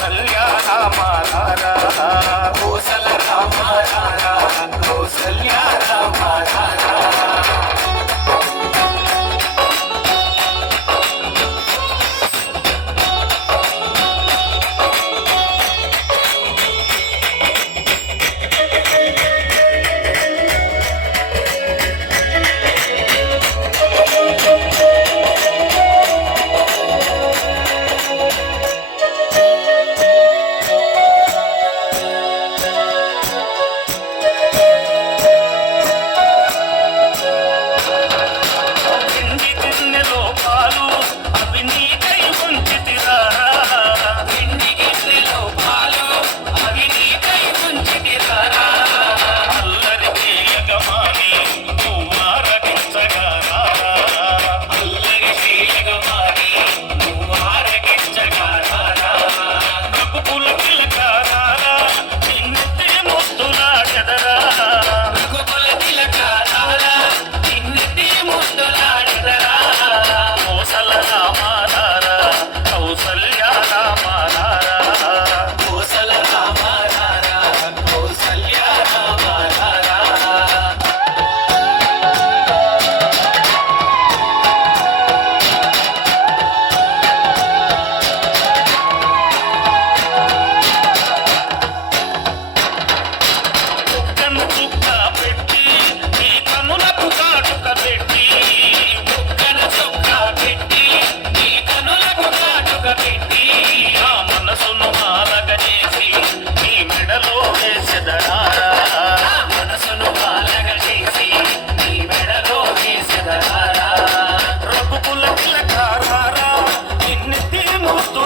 Kausalya Rama Rama కౌసల Rama Rama Kausalya costo.